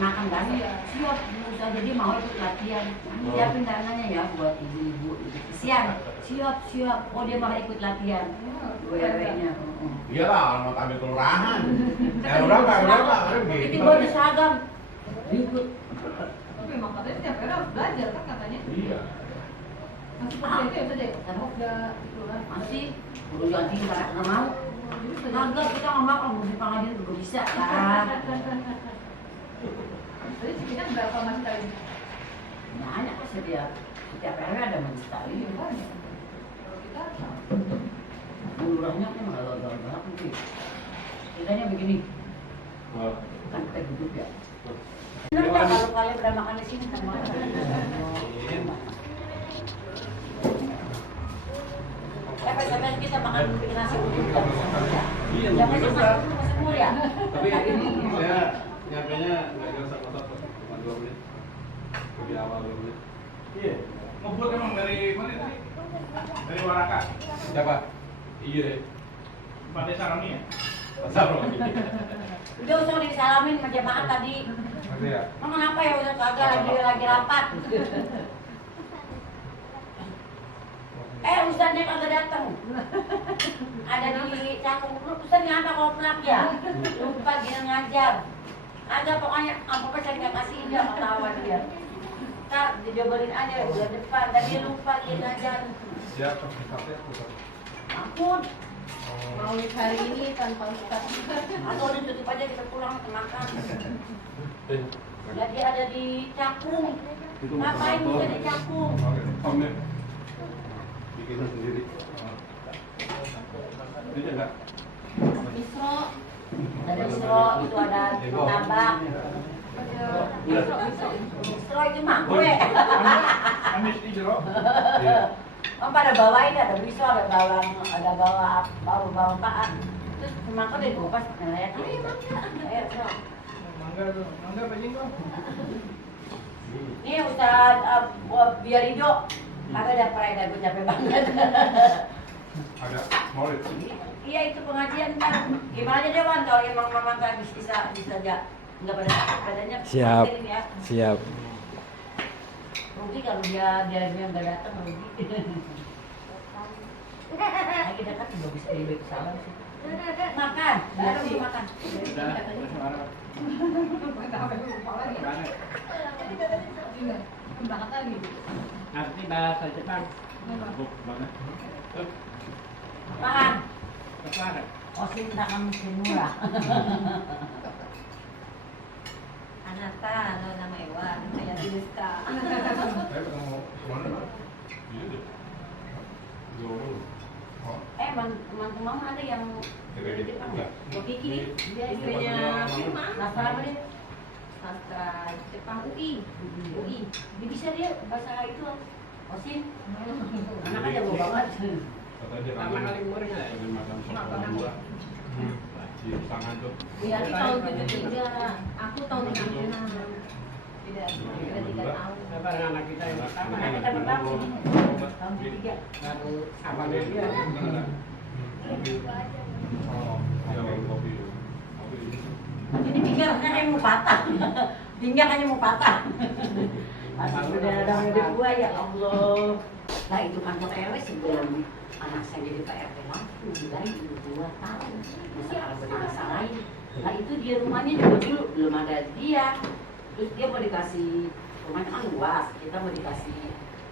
makan kan siap usah jadi mau ikut latihan siapin dananya ya buat ibu-ibu kesian siap oh dia malah ikut latihan gue-nya iya lah mau ambil kelurahan berapa itu baru seragam ikut tapi memang katanya setiap era harus belajar kan katanya iya masih seperti itu ya tadi udah masih udah ganti nggak mau kagak kita nggak makan mesti pengajian juga bisa lah tadi Cikidang berapa masih tadi? banyak kok setiap RW ada masjid tali Banyak. Kalau kita lurahnya kan agak-agak nanti kitanya begini kan kita duduk ya bener nggak kalau kalian udah makan di sini kan sampai kita makan bikin nasi uduk iya jangan masuk semua ya Tapi ini saya nyampenya nggak jauh sama cuma 2 menit. Lebih awal 2 menit. iya ngebut emang dari mana tadi dari Waraka Siapa? Iya. Pak Desa Rami ya Pasar loh. udah usah disalamin sama jemaah tadi Ngerti ya? emang kenapa ya udah kagak lagi rapat Ustaznya kagak datang ada di cakung Ustaznya apa koplak ya lupa dia ngajar ada pokoknya apa saya nggak kasih dia ketawa dia ntar dijobalin aja bulan depan tadi lupa dia ngajar Siapa? Pusatnya pusat. ampun mau hari ini tanpa ustaz. atau udah tutup aja kita pulang kita makan jadi ada di cakung ngapain bisa di cakung Oke, Om ya. Bikin sendiri. Ini enggak? Misro ada misro itu ada martabak misro itu mah gue Amis di jero Iya. oh pada bawain ada misro ada bawang pak terus makan deh gue pas ngeliat ayo sok mangga apa jengkol ini Ustaz biar Rido kagak ada pereda gue capek banget Ada Maulid. iya itu pengajian kan gimana aja deh Wan kalau emang memang nggak bisa aja nggak pada sakit badannya Siap. pengajian ya. Siap. Rugi kalau dia nggak datang rugi lagi dekat juga bisa lebih ke sana sih makan baru sih makan Berangkat lagi. Nanti bahasa Jepang. makan Kepala. osin tak mungkin murah Anata, ano nama Ewan, kaya tulis ka. Saya ketemu kemana Pak? Iya deh. 20. Oh. teman mama ada yang dari Jepang nggak? Oh Kiki dia istrinya Firman. sastra apa dia? Sastra Jepang UI. Dia bisa dia bahasa itu osin anak aja gue banget Kata dia Pertama kali umurnya. Lagi makan sop dua. Di tangan tuh. Iya, ini tahun 73, aku tahun 66. Beda 3 tahun. Siapa anak kita yang pertama? Anak kita pertama tahun ketiga Baru abangnya dia. Oh, dia baru kopi. Kopi ini. ini pinggangnya kayak mau patah pinggang aja mau patah pas udah ada gua ya Allah lah itu kantor RW sebelum anak saya jadi Pak RT langsung bilang itu 2 tahun masa kalau boleh masalahin nah itu dia rumahnya juga dulu belum ada dia terus dia mau dikasih rumahnya kan luas kita mau dikasih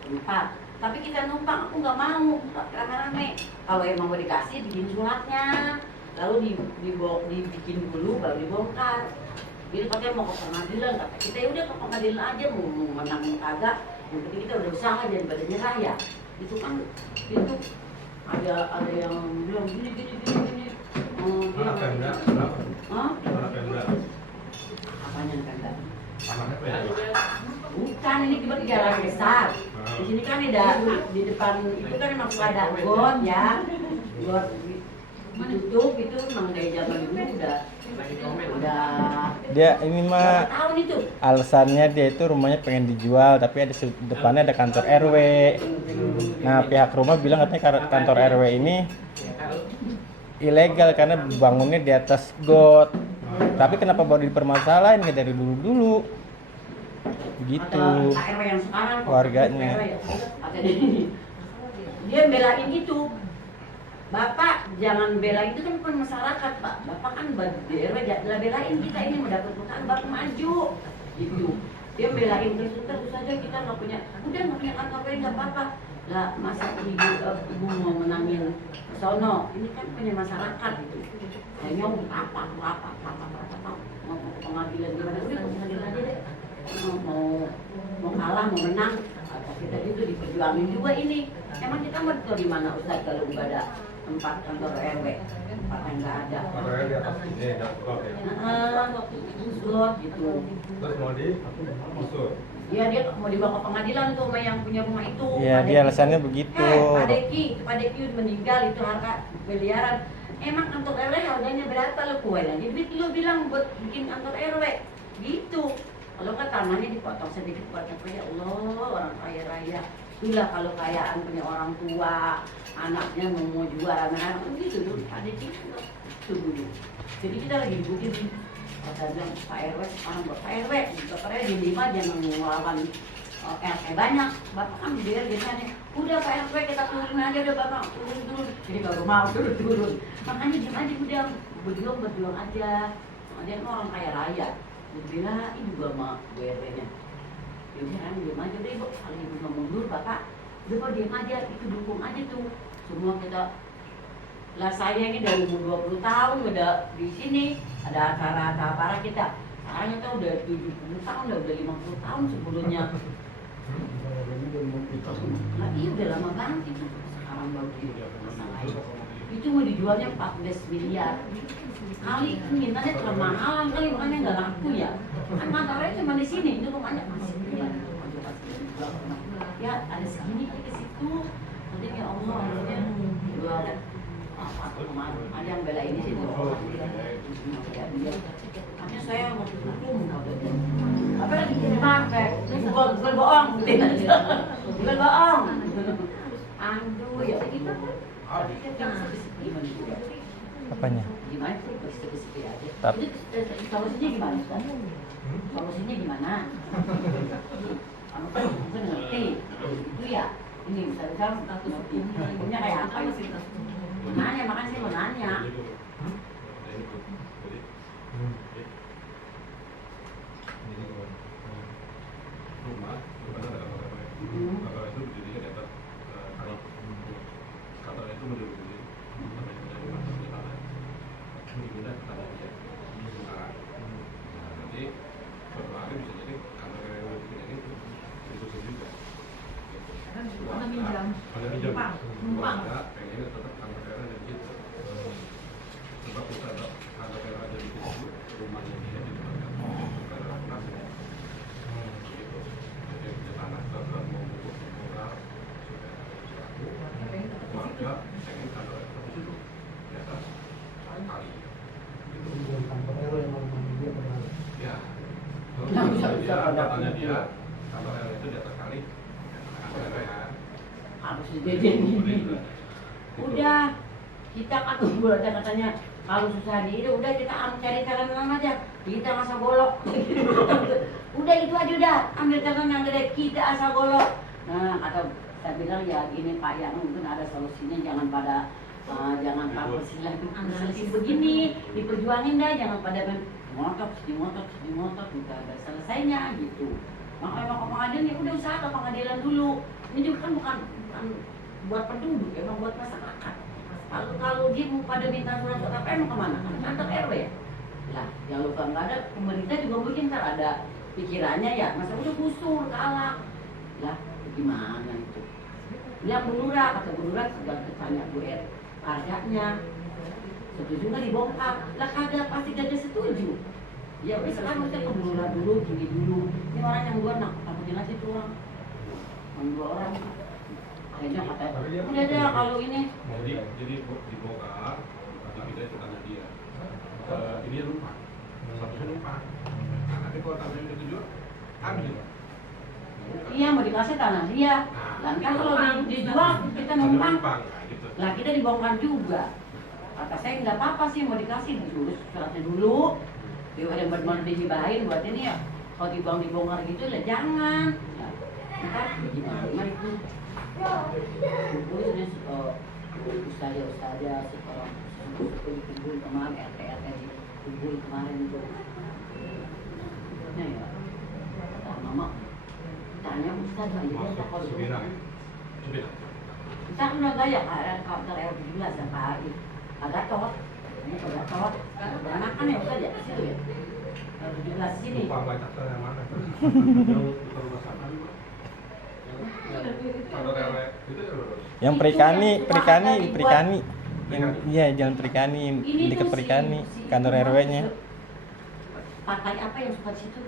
tempat tapi kita numpang aku nggak mau rame-rame kalau emang mau dikasih bikin suratnya lalu dibikin dulu baru dibongkar jadi katanya mau ke pengadilan kata kita ya udah ke pengadilan aja mau menang kagak yang penting kita udah usaha jangan pada nyerah ya itu kan itu ada yang bilang gini Anak Pemda berapa? Hah? Anak Pemda. Apanya yang kagak? Anaknya Pemda. Bukan, ini di jalan besar. Di sini kan ada di depan itu kan memang suka ada got ya. Got ditutup itu memang dari zaman dulu udah Dia ini mah tahun itu. alasannya dia itu rumahnya pengen dijual tapi ada depannya ada kantor RW. Nah, pihak rumah bilang katanya kantor RW ini ilegal karena bangunnya di atas got. Tapi kenapa baru dipermasalahin kayak dari dulu-dulu? Gitu. Ada Pak RW yang sekarang kok, Keluarganya. Pak RW ya, ada ini. Dia belain itu. Bapak jangan belain itu kan bukan masyarakat, Pak. Bapak kan di RW belain kita ini mendapat perusahaan Bapak maju. Gitu. Dia belain terus saja kita nggak punya, udah nggak punya kantor RW nggak apa-apa. Lah masa ibu mau menangin sono, ini kan punya masyarakat gitu. Hanya apa mau ke pengadilan gimana, udah ke pengadilan aja deh. Mau kalah mau menang, atau kita itu diperjuangin juga ini. Emang kita mau tahu di mana Ustaz kalau nggak ada tempat kantor RW, tempat yang nggak ada. Kantor RW di atas ini, nggak blok ya. Slot gitu. Terus mau di usur. Iya dia mau dibawa ke pengadilan tuh sama yang punya rumah itu. Iya, Pak dia Deki. alasannya begitu. Pak Deki udah meninggal itu harga miliaran. Emang kantor RW harganya berapa lo kue lagi? Jadi lo bilang buat bikin kantor RW gitu. Kalau kan tanahnya dipotong sedikit buat apa ya Allah, orang kaya raya. Itulah kalau kayaan punya orang tua, anaknya mau jual anak-anak gitu dulu. Pak Deki itu dulu. Jadi kita lagi dibutuhin. Kata bilang Pak RW sekarang buat Pak RW, Bapak RW di 5 jangan melawan RT banyak. Bapak kan di daerah biasanya, udah Pak RW kita turunin aja udah Bapak turun. Jadi baru mau turun. Makanya diam aja udah berjuang aja. Dia kan orang kaya raya. Dia bilang ini juga sama Bu RW-nya. Dia bilang diam aja deh, kalau ibu nggak mundur Bapak, udah kok diam aja, itu dukung aja tuh. Semua kita lah saya ini dari umur 20 tahun udah di sini ada acara kita. Sekarang kita udah 70 tahun, udah 50 tahun sebelumnya. Nah, iya udah lama banget itu. Sekarang baru di masalah itu mau dijualnya 14 miliar. Kali itu mintanya terlalu mahal kali makanya nggak laku ya. Kan kantornya cuma di sini, itu rumahnya masih miliar. Ya ada segini kali ke situ. Nanti ya Allah akhirnya jual. Ada yang bela ini sih hanya saya mau hukum apa lagi dipakai bukan bohong bukan bohong aduh ya kita Apanya? gimana sih bersih aja Tapi solusinya gimana kan solusinya gimana kamu kan mungkin ngerti itu ya ini misalnya ngerti punya kayak apa sih nanya, makanya saya mau nanya. Rumah ada kantor itu berdirinya di atas kali. Kantor itu berdiri namanya rumah tanah. Digunakan tanah dia. Nanti suatu hari bisa jadi kantor RW itu disusun juga. Ada minjam. Pengennya tetap kantor RW dan gitu. Sebab kita ada kantor RW jadi gitu, rumahnya dia di depan kantor RW. Gitu. Jadi punya tanah tetap mau buku murah warga pengen kantor RW di situ di atas kali. Gitu. Kantor RW yang rumah dia pernah. Ya. Terus dia katanya dia kantor RW itu di atas kali. Kantor RW ya. Harus dijadiin. Udah, kita kan ada katanya kalau susah di itu udah kita cari jalan lain aja. Kita asal golok. Udah itu aja udah, ambil jalan yang gede kita asal golok. Nah, kata saya bilang ya gini Pak ya mungkin ada solusinya jangan pada perselisihan begini diperjuangin dah jangan pada ngotot kita ada selesainya gitu. Makanya mau ke pengadilan ya udah usaha ke pengadilan dulu. Ini juga kan bukan buat penduduk, emang buat masyarakat. Kalau dia mau pada minta surat apa emang kemana? Kantor RW ya. Lah, yang lupa nggak ada pemerintah juga mungkin ntar ada pikirannya ya. Masa udah gusur kalah. Lah, gimana itu? Bilang Bu Lurah, kata Bu Lurah segala tanya Bu R, harganya setuju nggak dibongkar? Lah kagak pasti kagak setuju. Ya wis sekarang kita ke Bu Lurah dulu, gini dulu. Ini orang yang luar nak takutin aja tuh orang. Dua orang kayaknya katanya udah deh kalau ini jadi dibongkar tapi kita itu tanah dia ini rumah satu rumah nah nanti kalau tanah itu dijual ambil iya mau dikasih tanah dia dan kan kalau dijual kita numpang gitu. lah kita dibongkar juga kata saya nggak apa-apa sih mau dikasih dulu suratnya dulu Dia benar-benar dihibahin buat ini ya. Kalau dibongkar gitu lah jangan. Ntar gimana itu? Kumpul terus ustazah sekarang kumpul kemarin RT kumpul kemarin itu. Nah ya, kata mama tanya ustazah aja Masuk kalau Subina. Subina. kita kan gaya kan kantor RW sampai hari agak tot, ini agak tot. Udah makan ya ustazah di situ ya. 17 sini. Lupa baca yang mana? Yang di rumah sana. Kantor RW itu ya. Yang perikani. Yang iya jalan perikani, dekat perikani, kantor RW-nya. Partai apa yang suka di situ?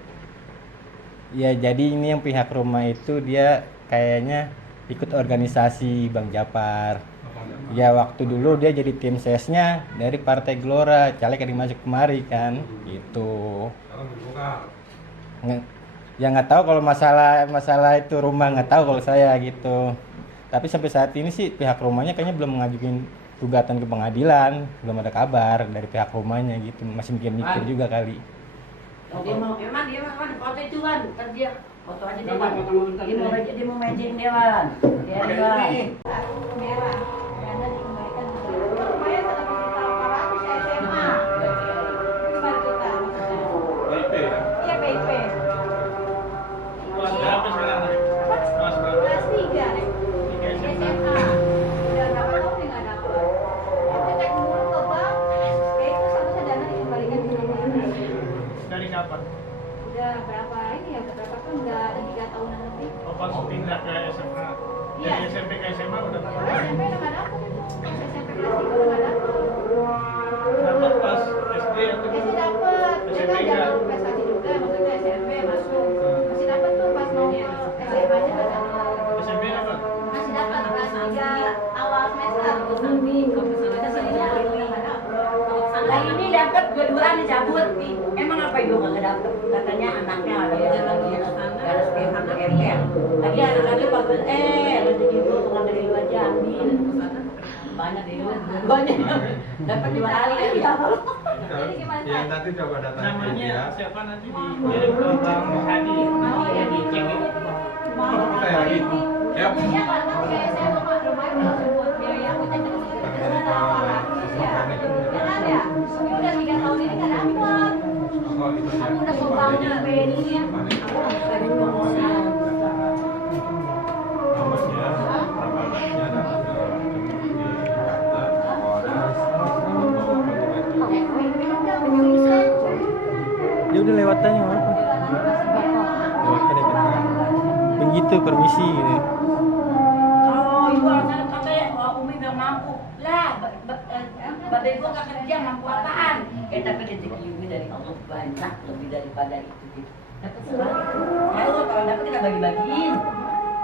Ya jadi ini yang pihak rumah itu dia kayaknya ikut organisasi Bang Japar. Ya waktu dulu dia jadi tim sesnya dari Partai Gelora, caleg yang dimasuk kemari kan, gitu. Sekarang dibongkar. Ya nggak tahu kalau masalah itu rumah nggak tahu kalau saya gitu. Tapi sampai saat ini sih pihak rumahnya kayaknya belum mengajukan gugatan ke pengadilan, belum ada kabar dari pihak rumahnya gitu. Masih mikir-mikir juga kali. Dia mau foto itu kan dia foto aja Gambar, dewan. foto gambar. Dia mau main dewan. Dia dewan. Merah. Karena dikembalikan ke lumayan tapi kita 400 ya SMA. Gimana kita maksudnya? PIP ya. Iya PIP. Kelas berapa sekarang? Kelas berapa? Kelas 3 nih. SMA. Udah berapa tahun nih nggak dapet? Kita cek dulu ke bank. Kayak itu seharusnya dana dikembalikan ke rumah. Dari kapan? Udah berapa ini ya? Berapa tahun? Udah ada 3 tahunan lebih. Oh, pas pindah ke SMA. Iya. Dari SMP ke SMA udah SMP dapat. udah nggak dapet itu. Pas SMP kelas 3 udah nggak dapet. Dapat pas SD atau SD dapet. Dia kan jalur prestasi juga. Maksudnya SMP masuk. Masih dapet tuh pas mau ke SMA aja nggak dapet. SMP dapat? Masih dapat kelas 3 awal semester. Terus nanti kalau misalnya ke sini udah nggak dapet. Kalau kesana Lah ini dapat dua-duaan dicabut. Emang apa itu nggak dapet? Katanya anaknya ada yang lagi harus ke kantor RT. Lagi anak-anaknya bagus rezeki itu bukan dari lu aja ambil. Banyak dari lu. Banyak. Dapat 2 kali kan ya. Jadi gimana? Ya nanti coba datang Namanya siapa nanti dikirim ke Bang Hadi. Oh, iya. Dicek itu. Oh, kita ya gitu. Ya. Iya kan kayak saya rumah rumahnya udah buat biaya aku cek terus ada 800 ya. Ya kan ya? Ini udah 3 tahun ini nggak dapet. Oh, itu ya. Aku udah coba udah BNI ya. Aku udah cari promosi. Namanya, ramalannya datang ke Jakarta, Polres, Ya udah lewat aja nggak apa. Lewat aja kan. Begitu permisi gitu. Oh, ibu harusnya katanya Umi bilang mampu. Lah, babe gua nggak kerja mampu apaan? Tapi rezeki Umi dari Allah banyak lebih daripada itu gitu. Dapat sebalik. Ya Allah kalau dapat kita bagi-bagiin.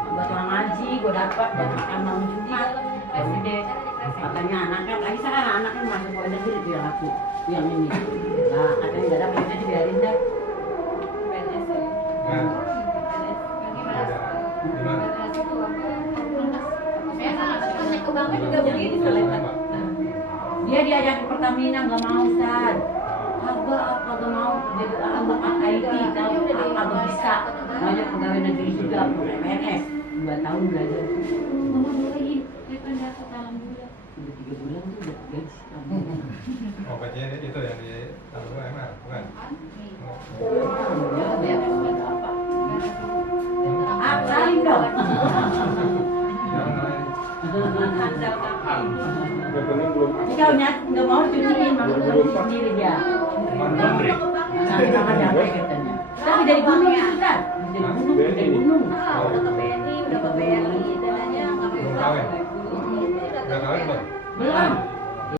Buat orang ngaji, gua dapat dan makan mau Jumat. SD katanya anaknya, lagi sekarang anaknya masuk ke SD itu yang aku, yang ini. Nah, katanya nggak dapat jadi biarin deh. Nah, di mana? Saya kan atas kontak ke banknya juga begitu. Dia diajak ke Pertamina nggak mau Ustaz. Kagak mau dia abang IT tahu kagak bisa. Banyak pegawai negeri juga PNS 2 tahun belajar. Mama bolehin dia kan dapat alhamdulillah. Udah 3 bulan tuh udah gaji. Oh, bagian itu yang di Tangerang MR, bukan? Alhamdulillah dia ada apa? Salim dong. Kau nggak mau cuciin, maksud cuci sendiri dia. Nanti sama capek katanya. Tapi dari gunung itu kan, dari gunung. Udah ke BNI, udah ke BNI, dananya nggak Belum kawin? Udah kawin belum? Belum.